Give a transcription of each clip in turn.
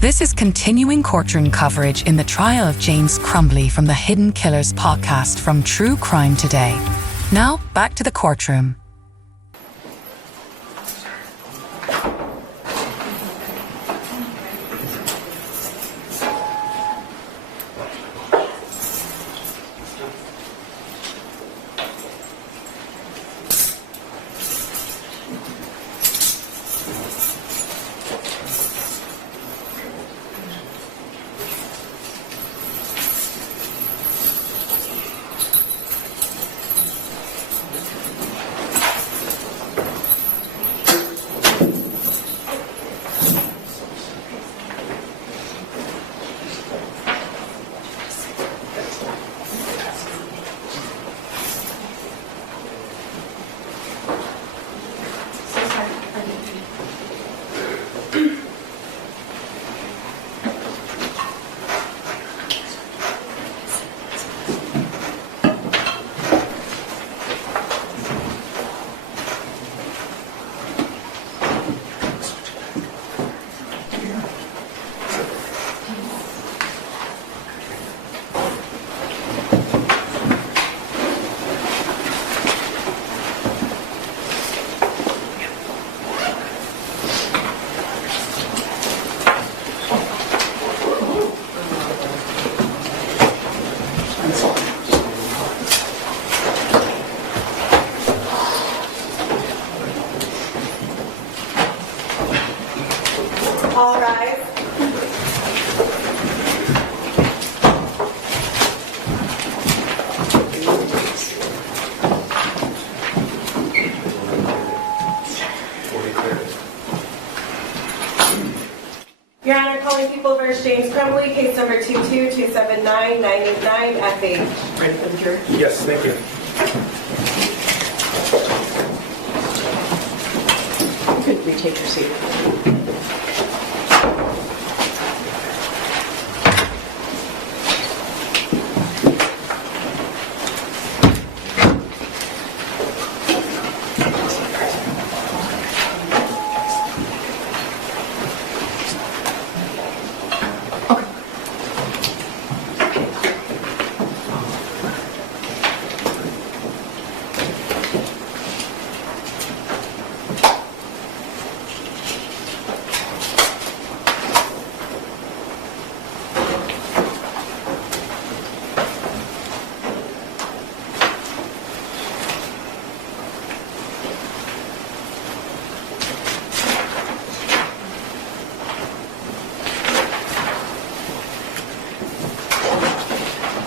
This is continuing courtroom coverage in the trial of James Crumbley from the Hidden Killers podcast from True Crime Today. Now, back to the courtroom. All rise. Your Honor, calling People v. James Crumbley, case number 222799989FH. Ready for the jury? Yes, thank you. You could retake your seat.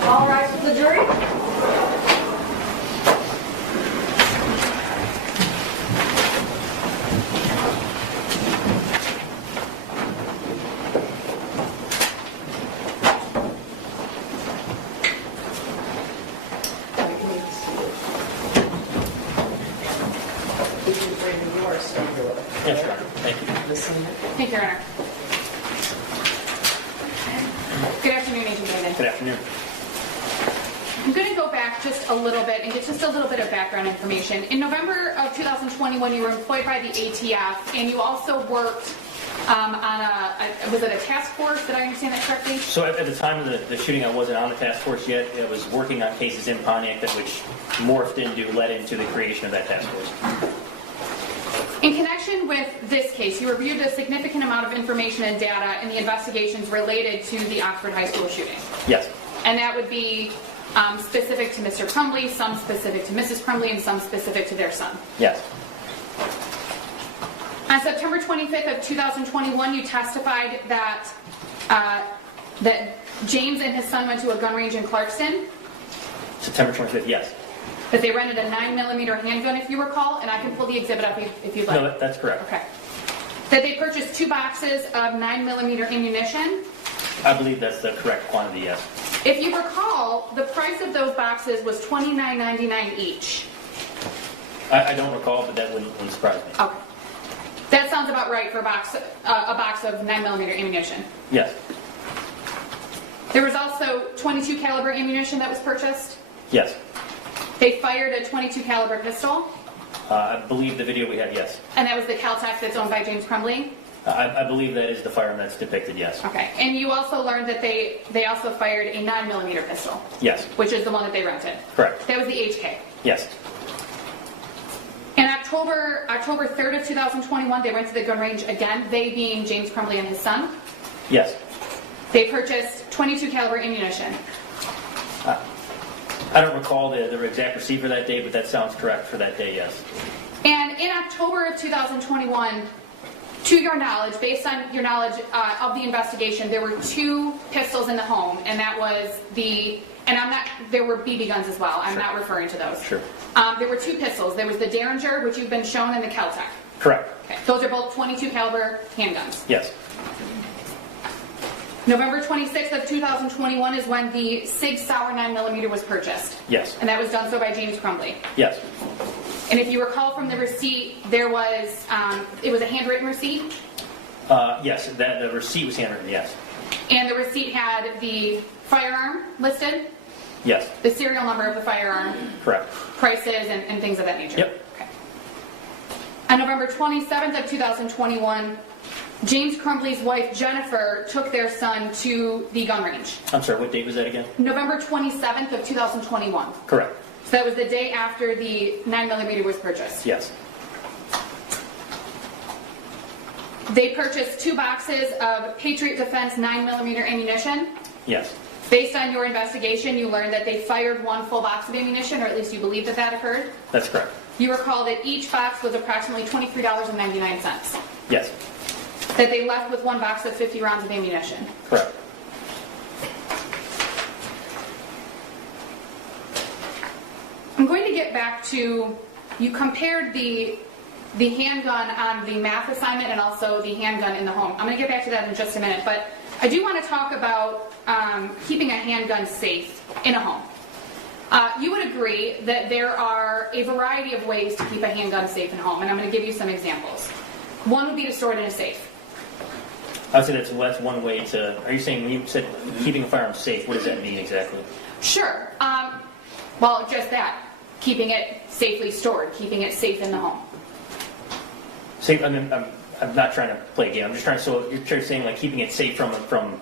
All rise for the jury. Yes, Your Honor. Thank you. Thank you, Your Honor. Good afternoon, Agent Brandon. Good afternoon. I'm going to go back just a little bit and get just a little bit of background information. In November of 2021, you were employed by the ATF, and you also worked on was it a task force? Did I understand that correctly? So at the time of the shooting, I wasn't on the task force yet. I was working on cases in Pontiac which led into the creation of that task force. In connection with this case, you reviewed a significant amount of information and data in the investigations related to the Oxford High School shooting. Yes. And that would be specific to Mr. Crumbley, some specific to Mrs. Crumbley, and some specific to their son. Yes. On September 25th of 2021, you testified that that James and his son went to a gun range in Clarkston. September 25th, yes. That they rented a 9mm handgun, if you recall, and I can pull the exhibit up if you'd like. No, that's correct. Okay. That they purchased 2 boxes of 9mm ammunition. I believe that's the correct quantity, yes. If you recall, the price of those boxes was $29.99 each. I don't recall, but that wouldn't surprise me. Okay. That sounds about right for a box of 9mm ammunition. Yes. There was also .22 caliber ammunition that was purchased. Yes. They fired a .22 caliber pistol. I believe the video we had, yes. And that was the Caltech that's owned by James Crumbley? I believe that is the firearm that's depicted, yes. Okay. And you also learned that they also fired a 9mm pistol. Yes. Which is the one that they rented. Correct. That was the HK. Yes. In October 3rd of 2021, they went to the gun range again, they being James Crumbley and his son. Yes. They purchased .22 caliber ammunition. I don't recall the exact receipt for that day, but that sounds correct for that day, yes. And in October of 2021, to your knowledge, based on your knowledge of the investigation, there were 2 pistols in the home, and that was there were BB guns as well. I'm not referring to those. Sure. There were 2 pistols. There was the Derringer, which you've been shown, and the Kel-Tec. Correct. Okay. Those are both .22 caliber handguns. Yes. November 26th of 2021 is when the Sig Sauer 9mm was purchased. Yes. And that was done so by James Crumbley. Yes. And if you recall from the receipt, there was, it was a handwritten receipt. Yes, the receipt was handwritten, yes. And the receipt had the firearm listed. Yes. The serial number of the firearm. Correct. Prices and things of that nature. Yep. Okay. On November 27th of 2021, James Crumbley's wife, Jennifer, took their son to the gun range. I'm sorry, what date was that again? November 27th of 2021. Correct. So that was the day after the 9mm was purchased. Yes. They purchased 2 boxes of Patriot Defense 9mm ammunition. Yes. Based on your investigation, you learned that they fired 1 full box of ammunition, or at least you believe that that occurred. That's correct. You recall that each box was approximately $23.99. Yes. That they left with 1 box of 50 rounds of ammunition. Correct. I'm going to get back to, you compared the handgun on the math assignment and also the handgun in the home. I'm going to get back to that in just a minute, but I do want to talk about keeping a handgun safe in a home. You would agree that there are a variety of ways to keep a handgun safe in a home, and I'm going to give you some examples. One would be to store it in a safe. I would say that's one way to... Are you saying, when you said keeping a firearm safe, what does that mean exactly? Sure. Well, just that. Keeping it safely stored, keeping it safe in the home. Safe, I'm not trying to play a game. I'm just trying to... So you're saying like keeping it safe from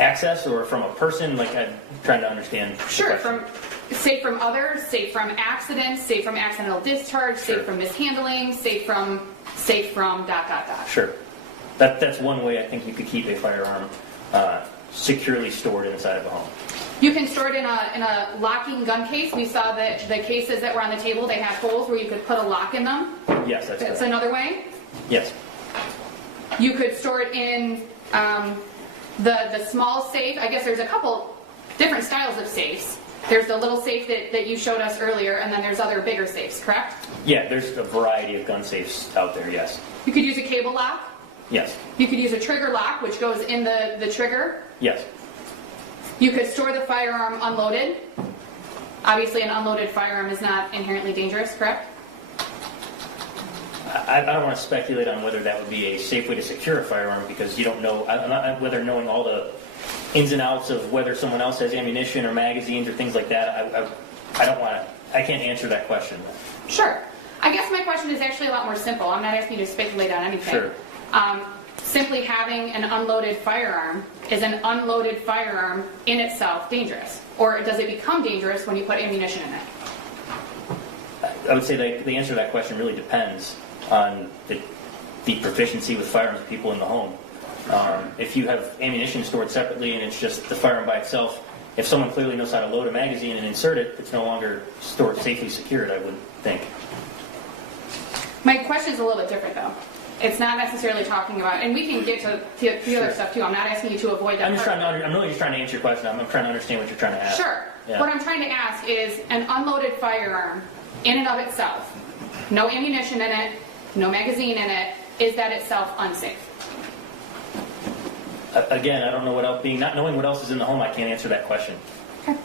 access or from a person? Like I'm trying to understand. Sure. Safe from others, safe from accidents, safe from accidental discharge, Sure. safe from mishandling, safe from ... Sure. That's one way I think you could keep a firearm securely stored inside of a home. You can store it in a locking gun case. We saw that the cases that were on the table, they had holes where you could put a lock in them. Yes, that's correct. Another way. Yes. You could store it in the small safe. I guess there's a couple different styles of safes. There's the little safe that you showed us earlier, and then there's other bigger safes, correct? Yeah, there's a variety of gun safes out there, yes. You could use a cable lock. Yes. You could use a trigger lock, which goes in the trigger. Yes. You could store the firearm unloaded. Obviously, an unloaded firearm is not inherently dangerous, correct? I don't want to speculate on whether that would be a safe way to secure a firearm because you don't know, whether knowing all the ins and outs of whether someone else has ammunition or magazines or things like that. I can't answer that question. Sure. I guess my question is actually a lot more simple. I'm not asking you to speculate on anything. Sure. simply having an unloaded firearm, is an unloaded firearm in itself dangerous? Or does it become dangerous when you put ammunition in it? I would say the answer to that question really depends on the proficiency with firearms of people in the home. If you have ammunition stored separately and it's just the firearm by itself, if someone clearly knows how to load a magazine and insert it, it's no longer stored safely secured, I would think. My question is a little bit different, though. It's not necessarily talking about, and we can get to the other stuff too. I'm not asking you to avoid that. I'm really just trying to answer your question. I'm trying to understand what you're trying to ask. Sure. Yeah. What I'm trying to ask is an unloaded firearm, in and of itself, no ammunition in it, no magazine in it, is that itself unsafe? Again, I don't know what else. Not knowing what else is in the home, I can't answer that question. Okay.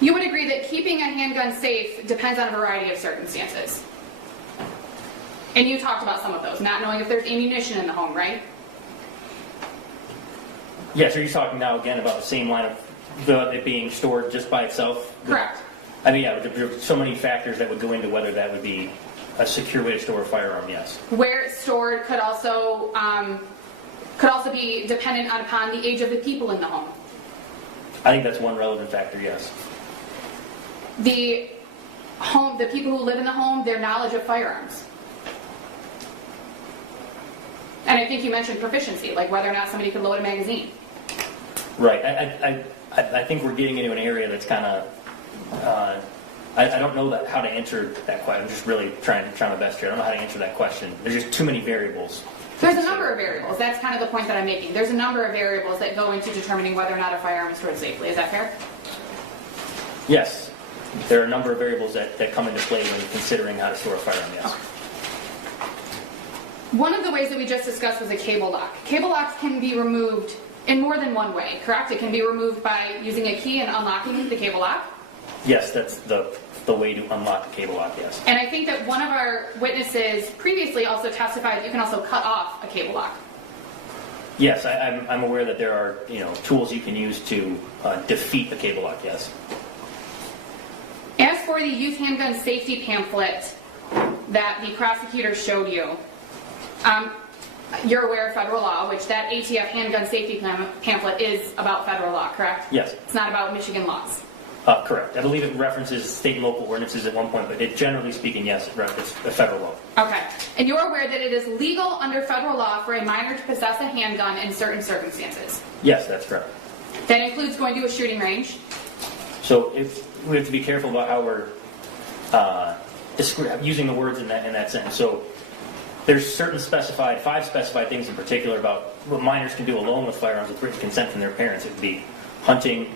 You would agree that keeping a handgun safe depends on a variety of circumstances. And you talked about some of those, not knowing if there's ammunition in the home, right? Yes, are you talking now again about the same line of it being stored just by itself? Correct. I mean, yeah, there are so many factors that would go into whether that would be a secure way to store a firearm, yes. Where it's stored could also be dependent upon the age of the people in the home. I think that's one relevant factor, yes. The people who live in the home, their knowledge of firearms. And I think you mentioned proficiency, like whether or not somebody could load a magazine. Right. I think we're getting into an area that's kind of, I don't know how to answer that question. I'm just really trying my best here. I don't know how to answer that question. There's just too many variables. There's a number of variables. That's kind of the point that I'm making. There's a number of variables that go into determining whether or not a firearm is stored safely. Is that fair? Yes. There are a number of variables that come into play when considering how to store a firearm, yes. Okay. One of the ways that we just discussed was a cable lock. Cable locks can be removed in more than one way, correct? It can be removed by using a key and unlocking the cable lock. Yes, that's the way to unlock the cable lock, yes. And I think that one of our witnesses previously also testified that you can also cut off a cable lock. Yes, I'm aware that there are tools you can use to defeat a cable lock, yes. As for the youth handgun safety pamphlet that the prosecutor showed you, you're aware of federal law, which that ATF handgun safety pamphlet is about federal law, correct? Yes. It's not about Michigan laws. Correct. I believe it references state and local ordinances at one point, but generally speaking, yes, it's a federal law. Okay. And you're aware that it is legal under federal law for a minor to possess a handgun in certain circumstances? Yes, that's correct. That includes going to a shooting range? So we have to be careful about how we're using the words in that sentence. So there's five specified things in particular about what minors can do alone with firearms with written consent from their parents. It would be hunting,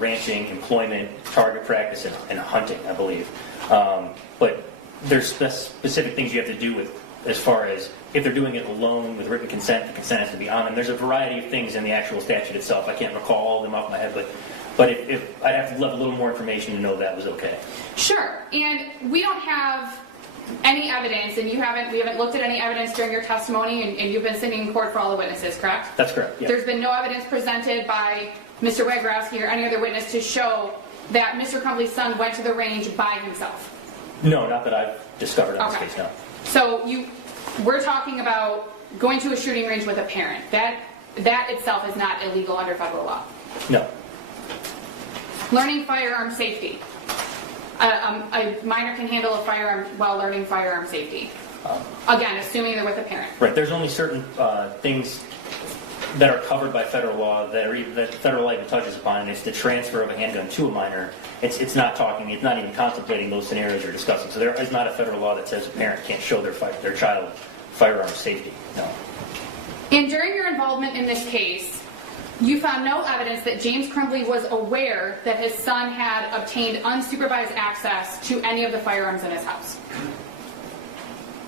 ranching, employment, target practice, and hunting, I believe. But there's specific things you have to do with, as far as if they're doing it alone with written consent, the consent has to be on them. There's a variety of things in the actual statute itself. I can't recall all of them off my head, but if I'd have to have a little more information to know that was okay. Sure. And we don't have any evidence, and we haven't looked at any evidence during your testimony, and you've been sitting in court for all the witnesses, correct? That's correct, yeah. There's been no evidence presented by Mr. Wagrowski or any other witness to show that Mr. Crumbley's son went to the range by himself? No, not that I've discovered in this case, no. So we're talking about going to a shooting range with a parent. That itself is not illegal under federal law. No. Learning firearm safety. A minor can handle a firearm while learning firearm safety. Again, assuming they're with a parent. Right. There's only certain things that are covered by federal law that federal law even touches upon, and it's the transfer of a handgun to a minor. It's not even contemplating those scenarios you're discussing. So there is not a federal law that says a parent can't show their child firearm safety. No. And during your involvement in this case, you found no evidence that James Crumbley was aware that his son had obtained unsupervised access to any of the firearms in his house.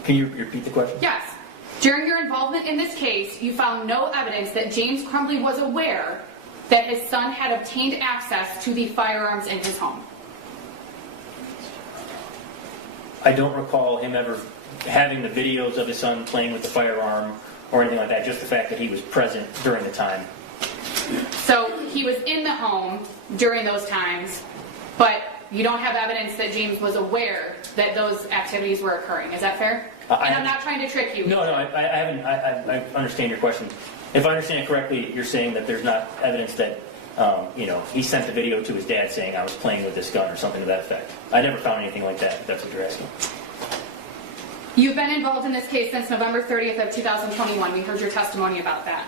Can you repeat the question? Yes. During your involvement in this case, you found no evidence that James Crumbley was aware that his son had obtained access to the firearms in his home. I don't recall him ever having the videos of his son playing with the firearm or anything like that, just the fact that he was present during the time. So he was in the home during those times, but you don't have evidence that James was aware that those activities were occurring. Is that fair? And I'm not trying to trick you. No, I haven't. I understand your question. If I understand it correctly, you're saying that there's not evidence that he sent the video to his dad saying I was playing with this gun or something to that effect. I never found anything like that, if that's what you're asking. You've been involved in this case since November 30th of 2021. We heard your testimony about that.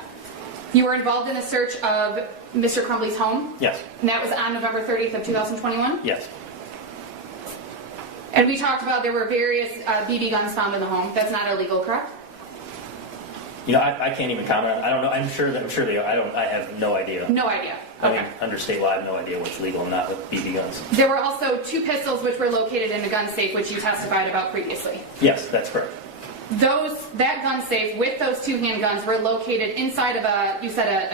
You were involved in the search of Mr. Crumbley's home? Yes. And that was on November 30th of 2021? Yes. And we talked about there were various BB guns found in the home. That's not illegal, correct? I can't even comment. I don't know. I'm sure they are. I have no idea. No idea. Okay. I mean, under state law, I have no idea what's legal and not with BB guns. There were also 2 pistols which were located in a gun safe, which you testified about previously. Yes, that's correct. That gun safe with those 2 handguns were located inside of a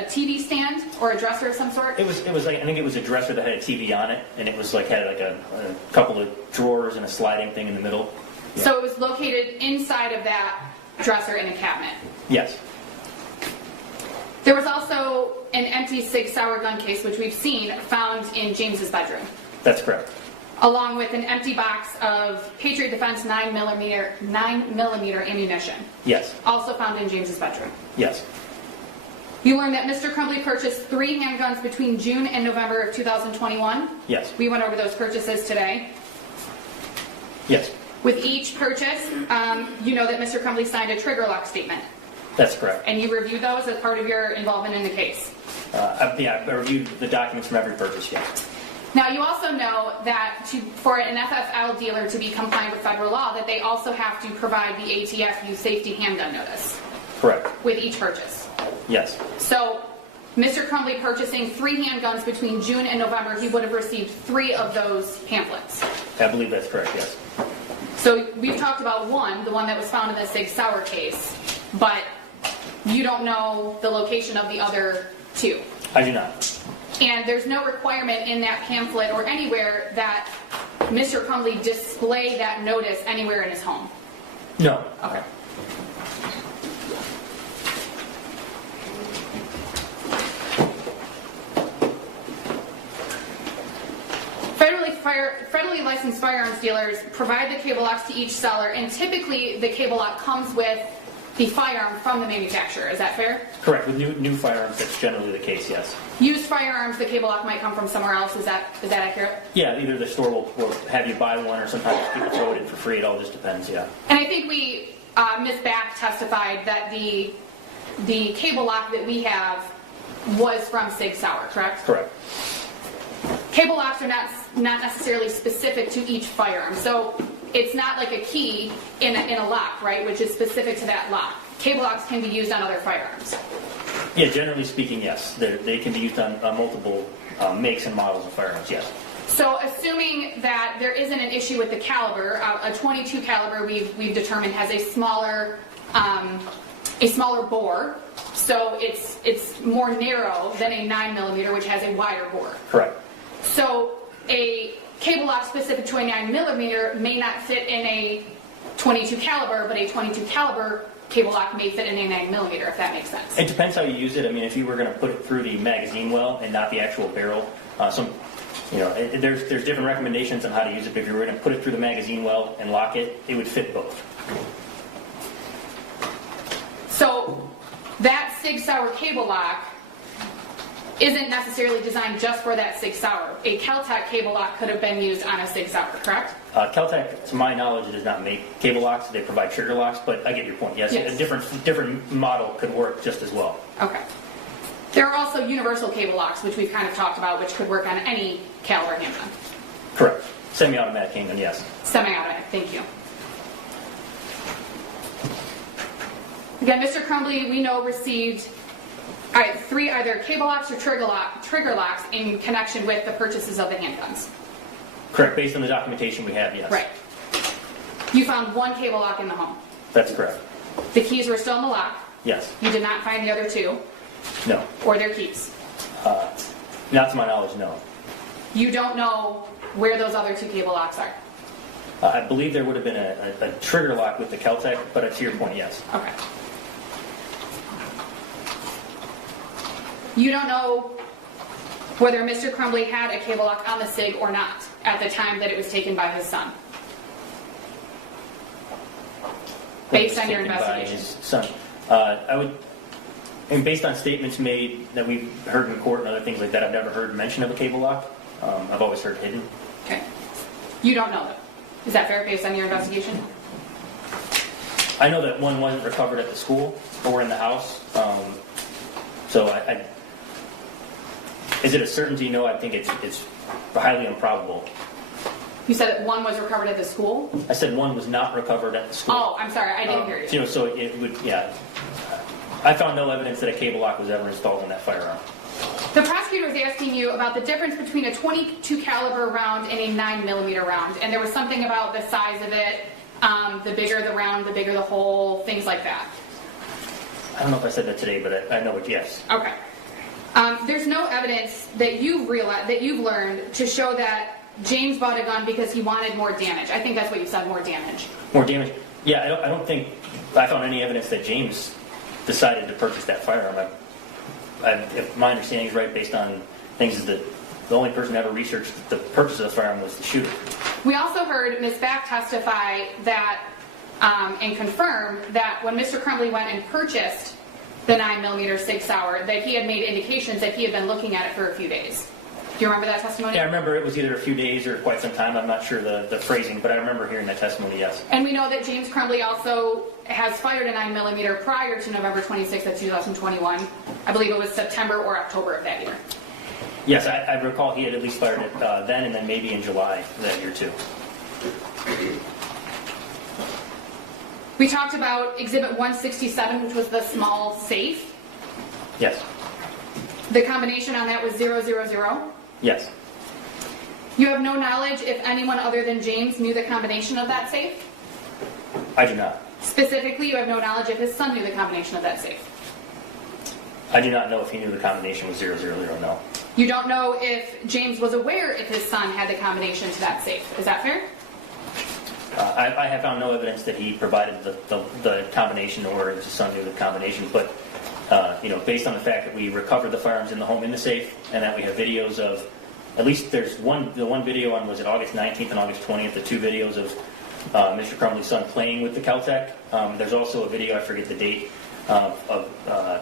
TV stand or a dresser of some sort? It was like, I think it was a dresser that had a TV on it, and it was like had like a couple of drawers and a sliding thing in the middle. Yeah. So it was located inside of that dresser in a cabinet? Yes. There was also an empty Sig Sauer gun case, which we've seen, found in James's bedroom. That's correct. along with an empty box of Patriot Defense 9mm ammunition, Yes. also found in James's bedroom. Yes. You learned that Mr. Crumbley purchased 3 handguns between June and November of 2021. Yes. We went over those purchases today. Yes. With each purchase, you know that Mr. Crumbley signed a trigger lock statement, That's correct. and you reviewed those as part of your involvement in the case. I reviewed the documents from every purchase, yes. Now, you also know that for an FFL dealer to be compliant with federal law, that they also have to provide the ATF use safety handgun notice Correct. with each purchase. Yes. So, Mr. Crumbley purchasing 3 handguns between June and November, he would have received 3 of those pamphlets. I believe that's correct, yes. So we've talked about one, the one that was found in the Sig Sauer case, but you don't know the location of the other 2. I do not. And there's no requirement in that pamphlet or anywhere that Mr. Crumbley display that notice anywhere in his home. No. Okay. Federally licensed firearms dealers provide the cable locks to each seller, and typically the cable lock comes with the firearm from the manufacturer. Is that fair? Correct. With new firearms, that's generally the case, yes. Used firearms, the cable lock might come from somewhere else. Is that accurate? Yeah, either the store will have you buy one, or sometimes people throw it in for free. It all just depends, yeah. And I think Ms. Back testified that the cable lock that we have was from Sig Sauer, correct? Correct. Cable locks are not necessarily specific to each firearm. So it's not like a key in a lock, right, which is specific to that lock. Cable locks can be used on other firearms. Yeah, generally speaking, yes. They can be used on multiple makes and models of firearms, yes. So assuming that there isn't an issue with the caliber, a .22 caliber we've determined has a smaller bore, so it's more narrow than a 9mm, which has a wider bore. Correct. So a cable lock specific to a 9mm may not fit in a .22 caliber, but a .22 caliber cable lock may fit in a 9mm, if that makes sense. It depends how you use it. I mean, if you were going to put it through the magazine well and not the actual barrel, there's different recommendations on how to use it. But if you were going to put it through the magazine well and lock it, it would fit both. So that Sig Sauer cable lock isn't necessarily designed just for that Sig Sauer. A Kel-Tec cable lock could have been used on a Sig Sauer, correct? Kel-Tec, to my knowledge, does not make cable locks. They provide trigger locks, but I get your point. Yes, Yes. A different model could work just as well. Okay. There are also universal cable locks, which we've kind of talked about, which could work on any caliber handgun. Correct. Semi-automatic handgun, yes. Semi-automatic, thank you. Again, Mr. Crumbley, we know received 3 either cable locks or trigger locks in connection with the purchases of the handguns. Correct. Based on the documentation we have, yes. Right. You found 1 cable lock in the home. That's correct. The keys were still in the lock. Yes. You did not find the other 2 No. or their keys. Not to my knowledge, no. You don't know where those other 2 cable locks are. I believe there would have been a trigger lock with the Kel-Tec, but to your point, yes. Okay. You don't know whether Mr. Crumbley had a cable lock on the SIG or not at the time that it was taken by his son. Based on your investigation. His son. And based on statements made that we've heard in court and other things like that, I've never heard mention of a cable lock. I've always heard hidden. Okay. You don't know that. Is that fair based on your investigation? I know that one wasn't recovered at the school or in the house. Is it a certainty? No, I think it's highly improbable. You said that 1 was recovered at the school? I said 1 was not recovered at the school. Oh, I'm sorry, I didn't hear you. So it would, yeah. I found no evidence that a cable lock was ever installed in that firearm. The prosecutor was asking you about the difference between a .22 caliber round and a 9mm round, and there was something about the size of it, the bigger the round, the bigger the hole, things like that. I don't know if I said that today, but I know it, yes. Okay. There's no evidence that you've learned to show that James bought a gun because he wanted more damage. I think that's what you said, more damage. More damage? Yeah, I don't think I found any evidence that James decided to purchase that firearm. If my understanding is right, based on things that The only person who ever researched the purchase of the firearm was the shooter. We also heard Ms. Back testify that, and confirm that when Mr. Crumbley went and purchased the 9mm Sig Sauer, that he had made indications that he had been looking at it for a few days. Do you remember that testimony? Yeah, I remember it was either a few days or quite some time. I'm not sure the phrasing, but I remember hearing that testimony, yes. And we know that James Crumbley also has fired a 9mm prior to November 26th of 2021. I believe it was September or October of that year. Yes, I recall he had at least fired it then and then maybe in July that year too. We talked about Exhibit 167, which was the small safe. Yes. The combination on that was 000. Yes. You have no knowledge if anyone other than James knew the combination of that safe? I do not. Specifically, you have no knowledge if his son knew the combination of that safe? I do not know if he knew the combination was 000, no. You don't know if James was aware if his son had the combination to that safe. Is that fair? I have found no evidence that he provided the combination or his son knew the combination, but based on the fact that we recovered the firearms in the home in the safe and that we have videos of, at least there's the one video on, was it August 19th and August 20th, the two videos of Mr. Crumbley's son playing with the Kel-Tec. There's also a video, I forget the date, of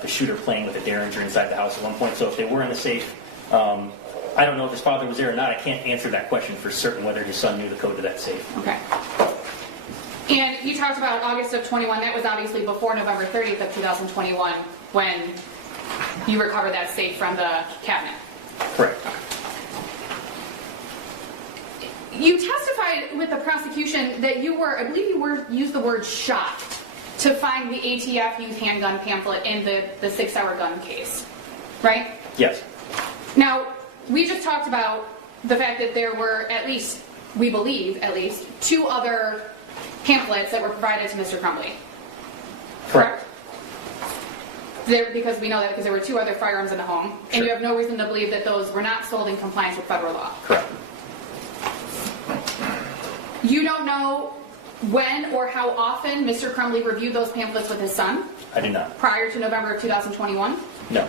the shooter playing with a Derringer inside the house at one point. So if they were in the safe, I don't know if his father was there or not. I can't answer that question for certain whether his son knew the code to that safe. Okay. And you talked about August of 21. That was obviously before November 30th of 2021 when you recovered that safe from the cabinet. Correct. You testified with the prosecution that you were, I believe you used the word shocked to find the ATF used handgun pamphlet in the 6 Sauer gun case, right? Yes. Now, we just talked about the fact that there were at least, we believe at least, 2 other pamphlets that were provided to Mr. Crumbley. Correct? Because we know that because there were 2 other firearms in the home, Sure. and you have no reason to believe that those were not sold in compliance with federal law. Correct. You don't know when or how often Mr. Crumbley reviewed those pamphlets with his son? I do not. Prior to November of 2021? No.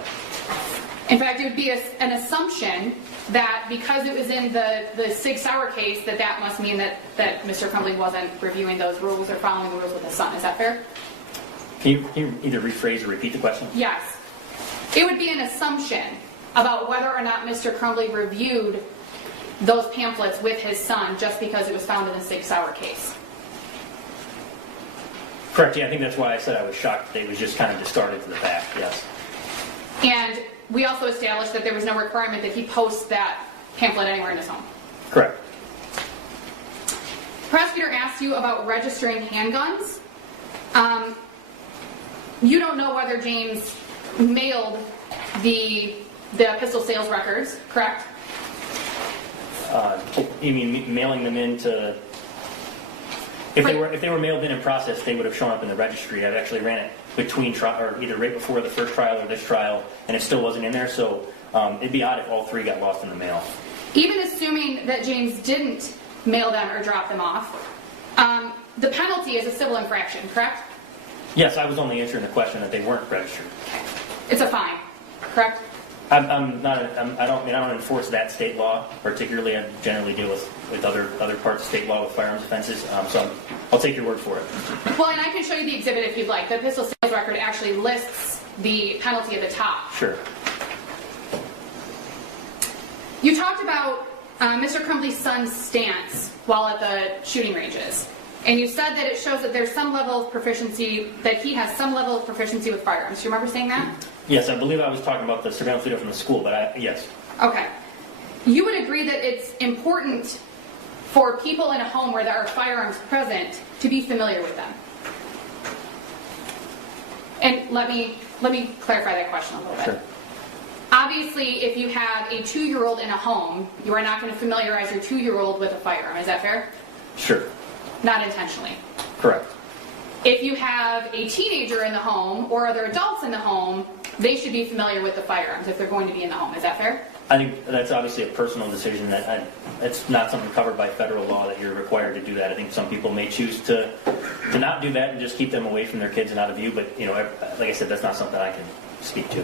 In fact, it would be an assumption that because it was in the Sig Sauer case, that must mean that Mr. Crumbley wasn't reviewing those rules or following the rules with his son. Is that fair? Can you either rephrase or repeat the question? Yes. It would be an assumption about whether or not Mr. Crumbley reviewed those pamphlets with his son just because it was found in the Sig Sauer case. Correct, yeah, I think that's why I said I was shocked that it was just kind of discarded to the back, yes. And we also established that there was no requirement that he post that pamphlet anywhere in his home. Correct. Prosecutor asked you about registering handguns. You don't know whether James mailed the pistol sales records, correct? You mean mailing them in to... If they were mailed in process, they would have shown up in the registry. I've actually ran it between or either right before the first trial or this trial, and it still wasn't in there. So it'd be odd if all 3 got lost in the mail. Even assuming that James didn't mail them or drop them off, the penalty is a civil infraction, correct? Yes, I was only answering the question that they weren't registered. It's a fine, correct? I don't enforce that state law particularly. I generally deal with other parts of state law with firearms offenses. So I'll take your word for it. Well, and I can show you the exhibit if you'd like. The pistol sales record actually lists the penalty at the top. Sure. You talked about Mr. Crumbley's son's stance while at the shooting ranges. And you said that it shows that there's some level of proficiency, that he has some level of proficiency with firearms. Do you remember saying that? Yes, I believe I was talking about the surveillance video from the school, but yes. Okay. You would agree that it's important for people in a home where there are firearms present to be familiar with them. And let me clarify that question a little bit. Sure. Obviously, if you have a 2-year-old in a home, you are not going to familiarize your 2-year-old with a firearm. Is that fair? Sure. Not intentionally. Correct. If you have a teenager in the home or other adults in the home, they should be familiar with the firearms if they're going to be in the home. Is that fair? I think that's obviously a personal decision. It's not something covered by federal law that you're required to do that. I think some people may choose to not do that and just keep them away from their kids and out of view. But like I said, that's not something I can speak to.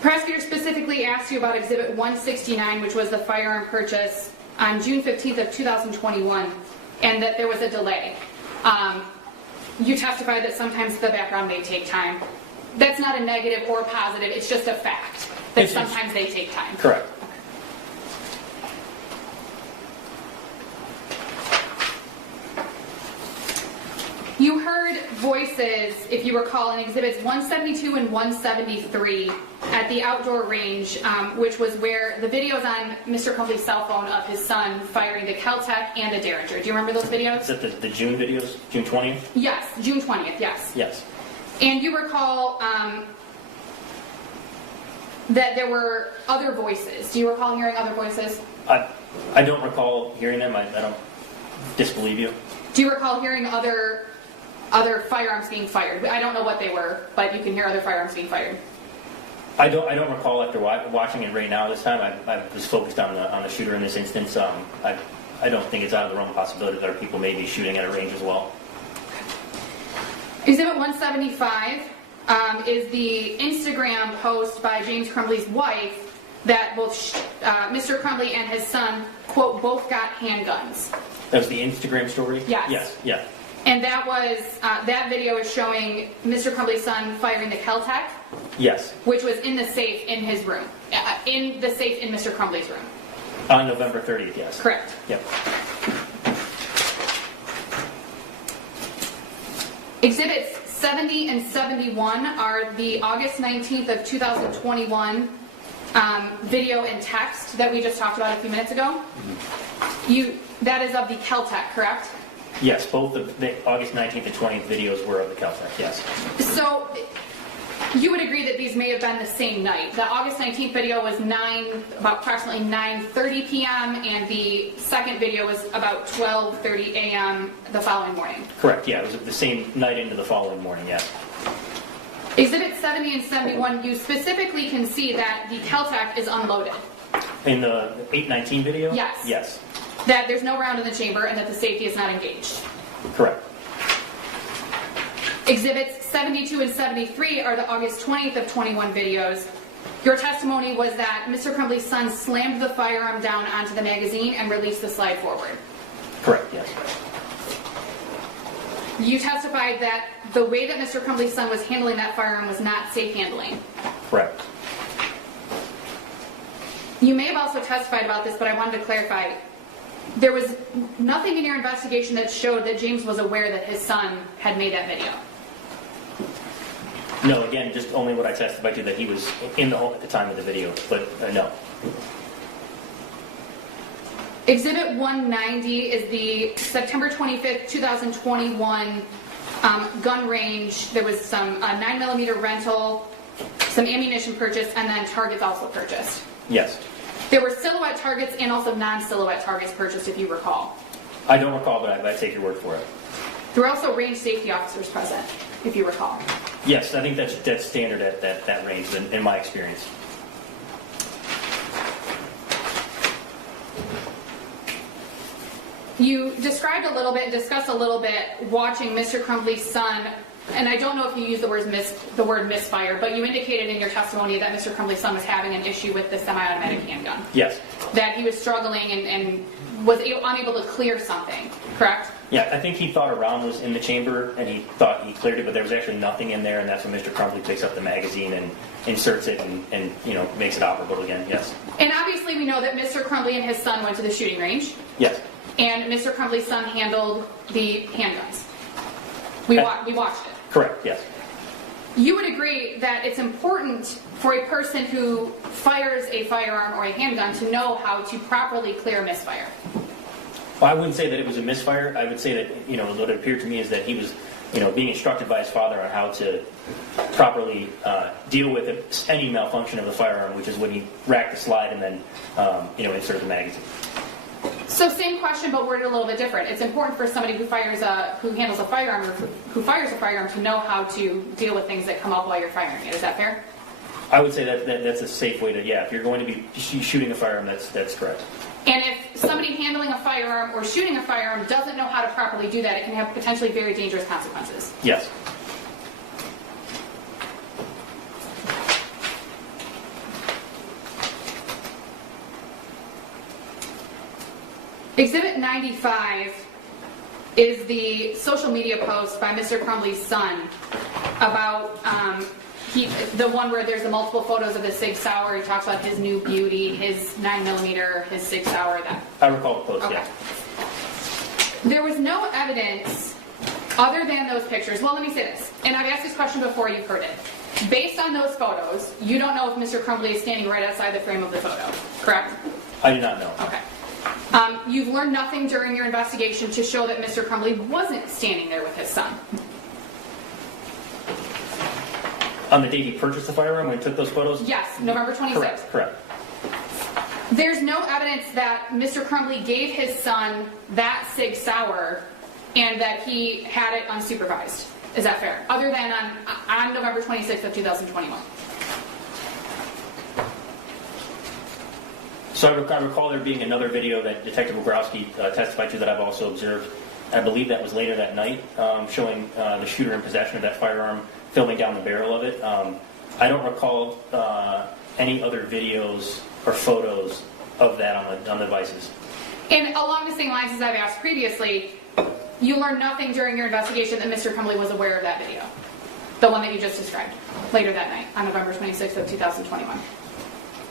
Prosecutor specifically asked you about Exhibit 169, which was the firearm purchase on June 15th of 2021, and that there was a delay. You testified that sometimes the background may take time. That's not a negative or positive, it's just a fact that sometimes they take time. Correct. You heard voices, if you recall, in Exhibits 172 and 173 at the outdoor range, which was where the videos on Mr. Crumbley's cell phone of his son firing the Kel-Tec and a Derringer. Do you remember those videos? Is that the June videos? June 20th? Yes, June 20th, yes. Yes. And you recall that there were other voices. Do you recall hearing other voices? I don't recall hearing them. I don't disbelieve you. Do you recall hearing other firearms being fired? I don't know what they were, but you can hear other firearms being fired. I don't recall after watching it right now this time. I was focused on the shooter in this instance. I don't think it's out of the realm of possibility that other people may be shooting at a range as well. Exhibit 175 is the Instagram post by James Crumbley's wife that both Mr. Crumbley and his son, quote, both got handguns. That was the Instagram story? Yes. Yes, yeah. And that was, that video is showing Mr. Crumbley's son firing the Kel-Tec, Yes. which was in the safe in his room, in the safe in Mr. Crumbley's room. On November 30th, yes. Correct. Yep. Exhibits 70 and 71 are the August 19th of 2021 video and text that we just talked about a few minutes ago. That is of the Kel-Tec, correct? Yes, both the August 19th and 20th videos were of the Kel-Tec, yes. So you would agree that these may have been the same night. The August 19th video was about approximately 9:30 p.m. and the second video was about 12:30 a.m. the following morning. Correct, yeah, it was the same night into the following morning, yes. Exhibit 70 and 71, you specifically can see that the Kel-Tec is unloaded. In the 819 video? Yes. Yes. That there's no round in the chamber and that the safety is not engaged. Correct. Exhibits 72 and 73 are the August 20th of 21 videos. Your testimony was that Mr. Crumbley's son slammed the firearm down onto the magazine and released the slide forward. Correct, yes. You testified that the way that Mr. Crumbley's son was handling that firearm was not safe handling. Correct. You may have also testified about this, but I wanted to clarify. There was nothing in your investigation that showed that James was aware that his son had made that video. No, again, just only what I testified to, that he was in the home at the time of the video, but no. Exhibit 190 is the September 25th, 2021 gun range. There was some 9mm rental, some ammunition purchased, and then targets also purchased. Yes. There were silhouette targets and also non-silhouette targets purchased, if you recall. I don't recall, but I take your word for it. There were also range safety officers present, if you recall. Yes, I think that's standard at that range in my experience. You described a little bit, discussed a little bit, watching Mr. Crumbley's son, and I don't know if you used the word misfire, but you indicated in your testimony that Mr. Crumbley's son was having an issue with the semi-automatic handgun. Yes. That he was struggling and was unable to clear something, correct? Yeah, I think he thought a round was in the chamber, and he thought he cleared it, but there was actually nothing in there, and that's when Mr. Crumbley picks up the magazine and inserts it and makes it operable again, yes. And obviously we know that Mr. Crumbley and his son went to the shooting range. Yes. And Mr. Crumbley's son handled the handguns. We watched it. Correct, yes. You would agree that it's important for a person who fires a firearm or a handgun to know how to properly clear a misfire. Well, I wouldn't say that it was a misfire. I would say that, what it appeared to me is that he was, being instructed by his father on how to properly deal with any malfunction of the firearm, which is when he racked the slide and then, inserted the magazine. So same question, but worded a little bit different. It's important for somebody who handles a firearm or who fires a firearm to know how to deal with things that come up while you're firing it. Is that fair? I would say that's a safe way to, if you're going to be shooting a firearm, that's correct. And if somebody handling a firearm or shooting a firearm doesn't know how to properly do that, it can have potentially very dangerous consequences. Yes. Exhibit 95 is the social media post by Mr. Crumbley's son about the one where there's the multiple photos of the Sig Sauer. He talks about his new beauty, his 9mm, his Sig Sauer. That I recall the post, okay. yeah. There was no evidence other than those pictures. Well, let me say this, and I've asked this question before, you've heard it. Based on those photos, you don't know if Mr. Crumbley is standing right outside the frame of the photo, correct? I do not know. Okay. You've learned nothing during your investigation to show that Mr. Crumbley wasn't standing there with his son. On the date he purchased the firearm when he took those photos? Yes, November 26th. Correct. There's no evidence that Mr. Crumbley gave his son that Sig Sauer and that he had it unsupervised. Is that fair? Other than on November 26th of 2021. So I recall there being another video that Detective Wogrowski testified to that I've also observed. I believe that was later that night, showing the shooter in possession of that firearm, filming down the barrel of it. I don't recall any other videos or photos of that on the devices. And along the same lines as I've asked previously, you learned nothing during your investigation that Mr. Crumbley was aware of that video, the one that you just described, later that night on November 26th of 2021.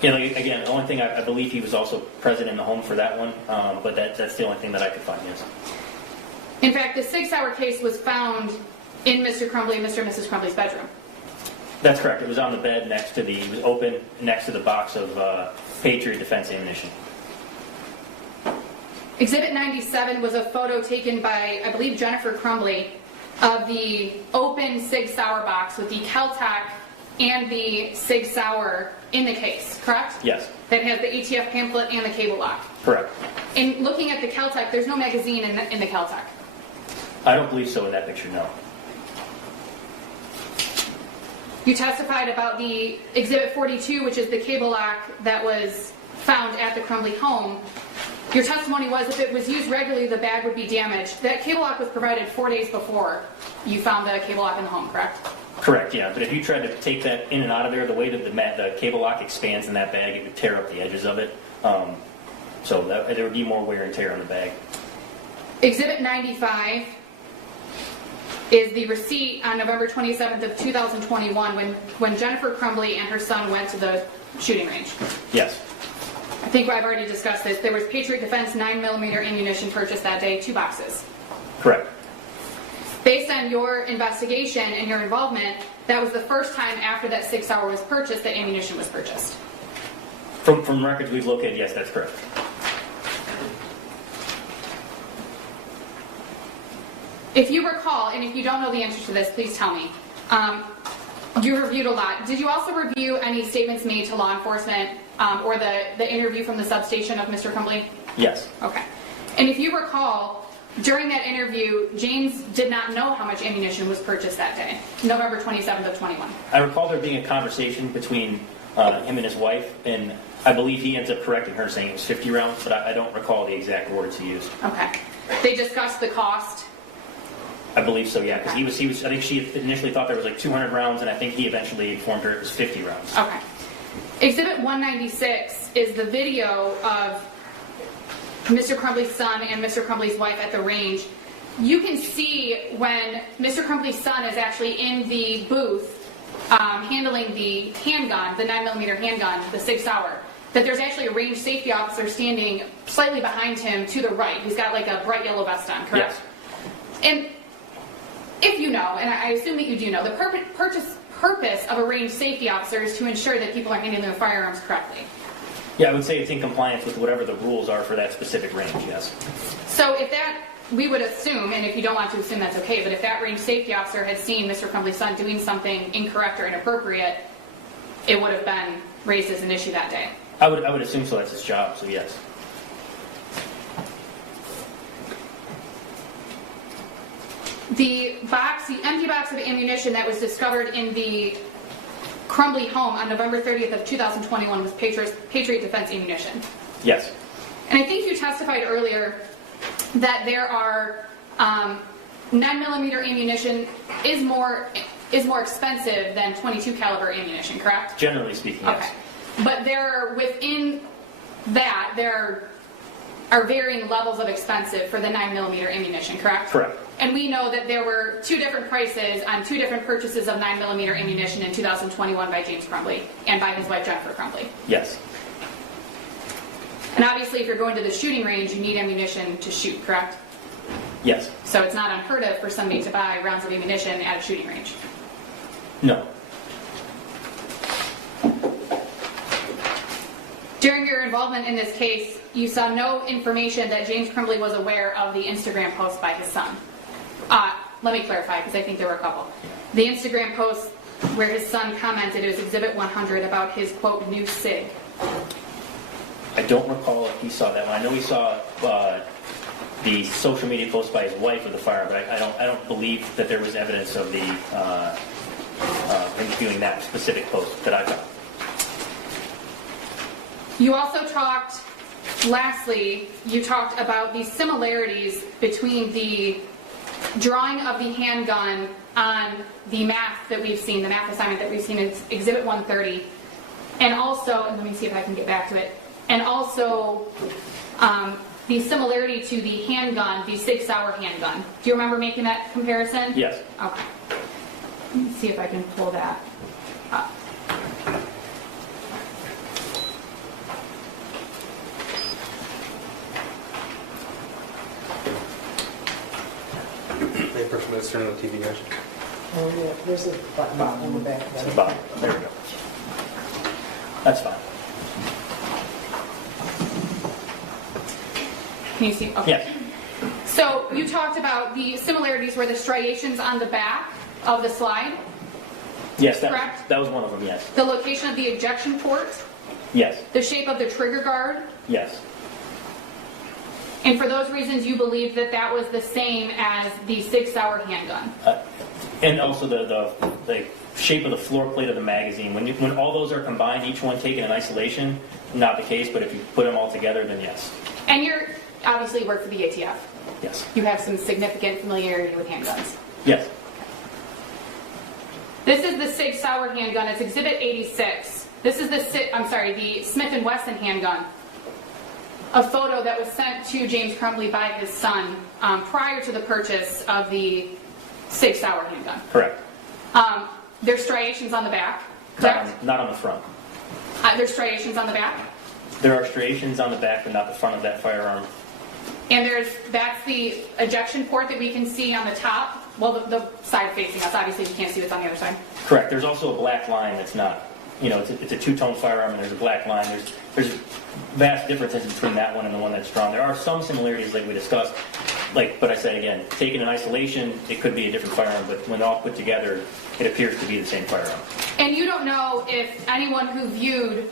Yeah, like, again, the only thing I believe he was also present in the home for that one, but that's the only thing that I could find, yes. In fact, the Sig Sauer case was found in Mr. Crumbley and Mr. and Mrs. Crumbley's bedroom. That's correct. It was on the bed it was open next to the box of Patriot defense ammunition. Exhibit 97 was a photo taken by, I believe, Jennifer Crumbley of the open Sig Sauer box with the Kel-Tac and the Sig Sauer in the case, correct? Yes. That has the ATF pamphlet and the cable lock. Correct. In looking at the Kel-Tac, there's no magazine in the Kel-Tac. I don't believe so in that picture, no. You testified about the Exhibit 42, which is the cable lock that was found at the Crumbley home. Your testimony was if it was used regularly, the bag would be damaged. That cable lock was provided 4 days before you found the cable lock in the home, correct? Correct, yeah. But if you tried to take that in and out of there, the way that the cable lock expands in that bag, it would tear up the edges of it. So there would be more wear and tear on the bag. Exhibit 95 is the receipt on November 27th of 2021 when Jennifer Crumbley and her son went to the shooting range. Yes. I think I've already discussed this. There was Patriot Defense 9mm ammunition purchased that day, 2 boxes. Correct. Based on your investigation and your involvement, that was the first time after that Sig Sauer was purchased that ammunition was purchased. From records we've located, yes, that's correct. If you recall, and if you don't know the answer to this, please tell me. You reviewed a lot. Did you also review any statements made to law enforcement or the interview from the substation of Mr. Crumbley? Yes. Okay. And if you recall, during that interview, James did not know how much ammunition was purchased that day, November 27th of 21. I recall there being a conversation between him and his wife, and I believe he ends up correcting her, saying it was 50 rounds, but I don't recall the exact words he used. Okay. They discussed the cost. I believe so, yeah, because he was. I think she initially thought there was like 200 rounds, and I think he eventually informed her it was 50 rounds. Okay. Exhibit 196 is the video of Mr. Crumbley's son and Mr. Crumbley's wife at the range. You can see when Mr. Crumbley's son is actually in the booth handling the handgun, the 9mm handgun, the Sig Sauer, that there's actually a range safety officer standing slightly behind him to the right. He's got like a bright yellow vest on, correct? Yes. And if you know, and I assume that you do know, the purpose of a range safety officer is to ensure that people are handling their firearms correctly. Yeah, I would say it's in compliance with whatever the rules are for that specific range, yes. So if that, we would assume, and if you don't want to assume that's okay, but if that range safety officer had seen Mr. Crumbley's son doing something incorrect or inappropriate, it would have been raised as an issue that day. I would assume so. That's his job, so yes. The empty box of ammunition that was discovered in the Crumbley home on November 30th of 2021 was Patriot Defense ammunition. Yes. And I think you testified earlier that there are 9mm ammunition is more expensive than .22 caliber ammunition, correct? Generally speaking, yes. Okay. But within that, there are are varying levels of expensive for the 9mm ammunition, correct? Correct. And we know that there were 2 different prices on 2 different purchases of 9mm ammunition in 2021 by James Crumbley and by his wife Jennifer Crumbley. Yes. And obviously, if you're going to the shooting range, you need ammunition to shoot, correct? Yes. So it's not unheard of for somebody to buy rounds of ammunition at a shooting range. No. During your involvement in this case, you saw no information that James Crumbley was aware of the Instagram post by his son. Let me clarify, because I think there were a couple. The Instagram post where his son commented, it was Exhibit 100, about his, quote, new SIG. I don't recall if he saw that one. I know he saw the social media post by his wife of the firearm, but I don't believe that there was evidence of the him viewing that specific post that I found. You also talked, lastly, you talked about the similarities between the drawing of the handgun on the math that we've seen, the math assignment that we've seen in Exhibit 130, and also, and let me see if I can get back to it, and also the similarity to the handgun, the Sig Sauer handgun. Do you remember making that comparison? Yes. Okay. Let me see if I can pull that up. Let's turn on the TV, guys. Oh, yeah, there's a button in the back. It's the bottom. There we go. That's fine. Can you see? Okay. Yes. So you talked about the similarities were the striations on the back of the slide, Yes, Correct? that was one of them, yes. the location of the ejection port, Yes. the shape of the trigger guard, Yes. and for those reasons you believe that that was the same as the Sig Sauer handgun. And also the shape of the floor plate of the magazine. When all those are combined, each one taken in isolation, not the case, but if you put them all together, then yes. And you're obviously work for the ATF. Yes. You have some significant familiarity with handguns. Yes. This is the Sig Sauer handgun. It's Exhibit 86. This is the Smith & Wesson handgun. A photo that was sent to James Crumbley by his son prior to the purchase of the Sig Sauer handgun. Correct. There's striations on the back, correct? Not on the front. There's striations on the back. There are striations on the back, but not the front of that firearm. And that's the ejection port that we can see on the top. Well, the side facing us. Obviously, we can't see what's on the other side. Correct. There's also a black line that's not, it's a two-tone firearm, and there's a black line. There's vast differences between that one and the one that's drawn. There are some similarities, like we discussed. But I said again, taken in isolation, it could be a different firearm, but when all put together, it appears to be the same firearm. And you don't know if anyone who viewed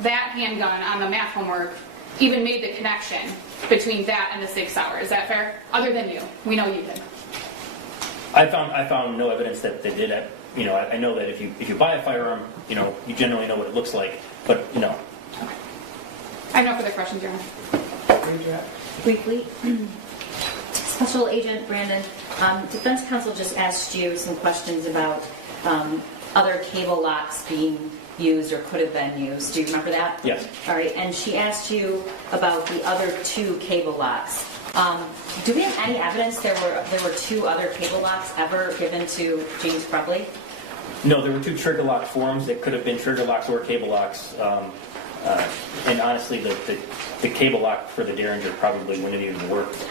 that handgun on the math homework even made the connection between that and the Sig Sauer. Is that fair? Other than you. We know you did. I found no evidence that they did it. I know that if you buy a firearm, you generally know what it looks like, but I have no further questions, Your Honor. Briefly, Special Agent Brandon, Defense Counsel just asked you some questions about other cable locks being used or could have been used. Do you remember that? Yes. All right, and she asked you about the other 2 cable locks. Do we have any evidence there were 2 other cable locks ever given to James Crumbley? No, there were 2 trigger lock forms that could have been trigger locks or cable locks. And honestly, the cable lock for the Derringer probably wouldn't have even worked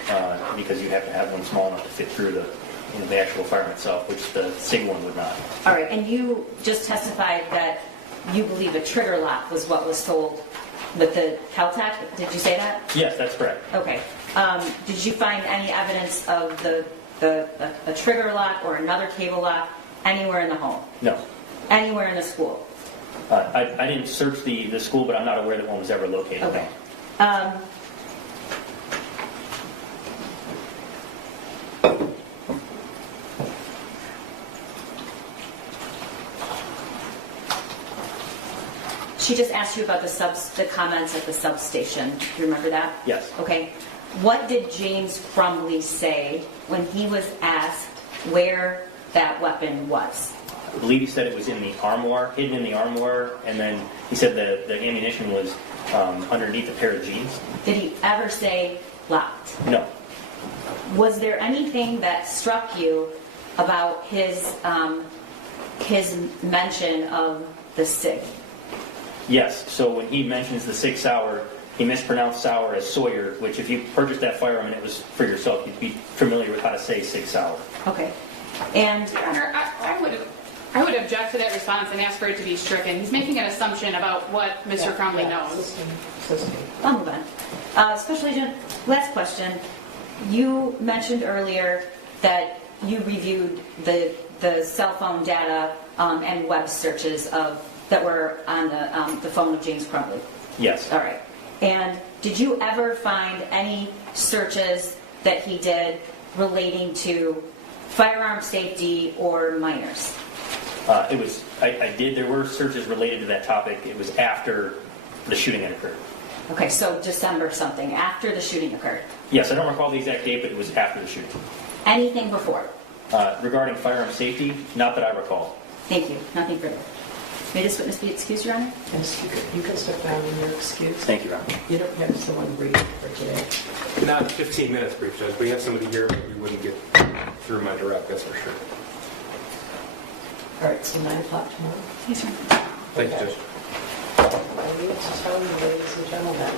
because you have to have one small enough to fit through the actual firearm itself, which the SIG one would not. All right, and you just testified that you believe a trigger lock was what was sold with the Caltech. Did you say that? Yes, that's correct. Okay. Did you find any evidence of a trigger lock or another cable lock anywhere in the home? No. Anywhere in the school? I didn't search the school, but I'm not aware that one was ever located. Okay. She just asked you about the comments at the substation. Do you remember that? Yes. Okay. What did James Crumbley say when he was asked where that weapon was? I believe he said it was in the armoire, hidden in the armoire, and then he said the ammunition was underneath a pair of jeans. Did he ever say locked? No. Was there anything that struck you about his mention of the SIG? Yes, so when he mentions the 6 Sauer, he mispronounced Sauer as Sawyer, which if you purchased that firearm and it was for yourself, you'd be familiar with how to say 6 Sauer. Okay. And Your Honor, I would object to that response and ask for it to be stricken. He's making an assumption about what Mr. Crumbley knows. I'll move on. Special Agent, last question. You mentioned earlier that you reviewed the cell phone data and web searches that were on the phone of James Crumbley. Yes. All right. And did you ever find any searches that he did relating to firearm safety or minors? I did. There were searches related to that topic. It was after the shooting had occurred. Okay, so December something, after the shooting occurred. Yes, I don't recall the exact date, but it was after the shooting. Anything before? Regarding firearm safety, not that I recall. Thank you. Nothing further. May this witness be excused, Your Honor? Yes, you can step down when you're excused. Thank you, Ron. You don't have someone read for today. Not 15 minutes, Brief Judge. We have somebody here, but we wouldn't get through my direct, that's for sure. All right, so 9 o'clock tomorrow. Yes, Your Honor. Thank you, Judge. I need to tell you, ladies and gentlemen,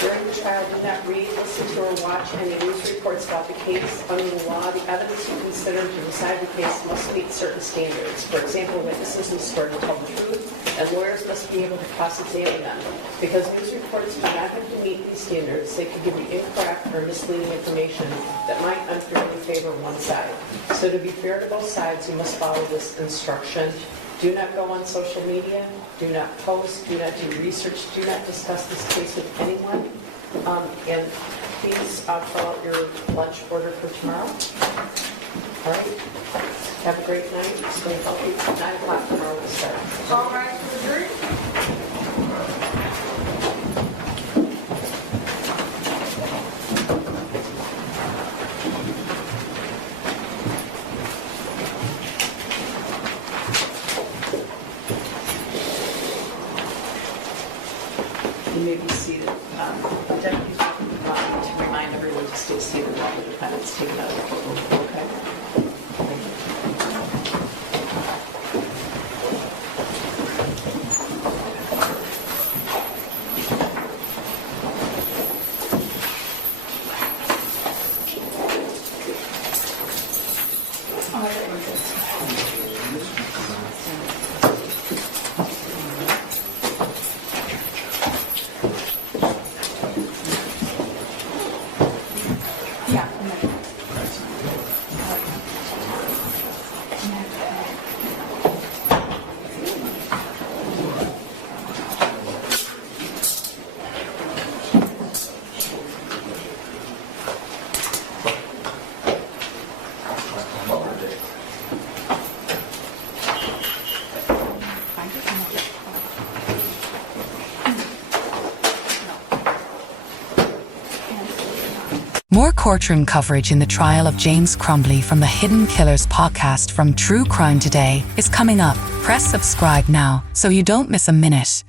during the trial, do not read, listen to, or watch any news reports about the case. Under the law, the evidence you consider to decide the case must meet certain standards. For example, witnesses must swear to tell the truth, and lawyers must be able to cross-examine them. Because news reports do not have to meet these standards, they could give you incorrect or misleading information that might unfairly favor one side. So to be fair to both sides, you must follow this instruction. Do not go on social media, do not post, do not do research, do not discuss this case with anyone. And please fill out your lunch order for tomorrow. All right. Have a great night. Stay healthy. 9 o'clock tomorrow we'll start. All right, adjourned. You may be seated. Deputies will to remind everyone to stay seated while the defendant's taken out of the courtroom. Okay? More courtroom coverage in the trial of James Crumbley from the Hidden Killers podcast from True Crime Today is coming up. Press subscribe now so you don't miss a minute.